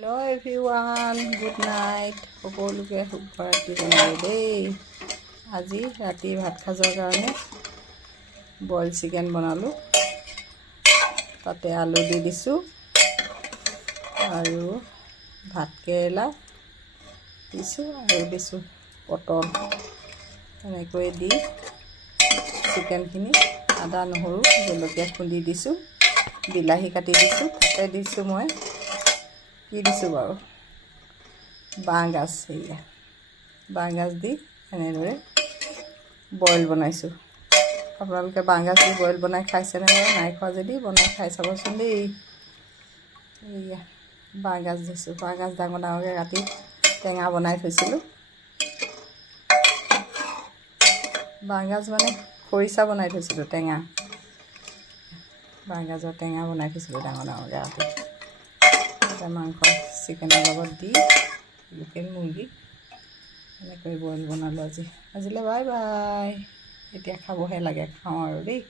Hello everyone good night সকলোকে শুভৰাত্ৰি জনালোঁ দেই। আজি ৰাতি ভাত খাজৰ কাৰণে বইল চিকেন বনালোঁ। তাতে আলু দি দিছোঁ আৰু ভাত কেৰেলা দিছোঁ আৰু দিছোঁ পটল। এনেকৈ দি চিকেনখিনি আদা নহৰু জলকীয়া খুন্দি দিছোঁ, বিলাহী কাটি দিছোঁ। তাতে দিছোঁ মই কি দিছোঁ বাৰু, বাঁহগাজ। সেয়া বাঁহগাজ দি এনেদৰে বইল বনাইছোঁ। আপোনালোকে বাঁহগাজ দি বইল বনাই খাইছেনে বাৰু? নাই খোৱা যদি বনাই খাই চাবচোন দেই। এয়া বাঁহগাজ দিছোঁ, বাঁহগাজ ডাঙৰ ডাঙৰকৈ কাটি টেঙা বনাই থৈছিলোঁ। বাঁহগাজ মানে খৰিচা বনাই থৈছিলোঁ, টেঙা বাঁহগাজৰ টেঙা বনাই থৈছিলোঁ ডাঙৰ ডাঙৰকৈ কাটি। মাংস চিকেনৰ লগত দি লোকেল মুৰ্গী এনেকৈ বইল বনালোঁ আজিলৈ। Bye bye. এতিয়া খাবহে লাগে, খাওঁ আৰু দেই।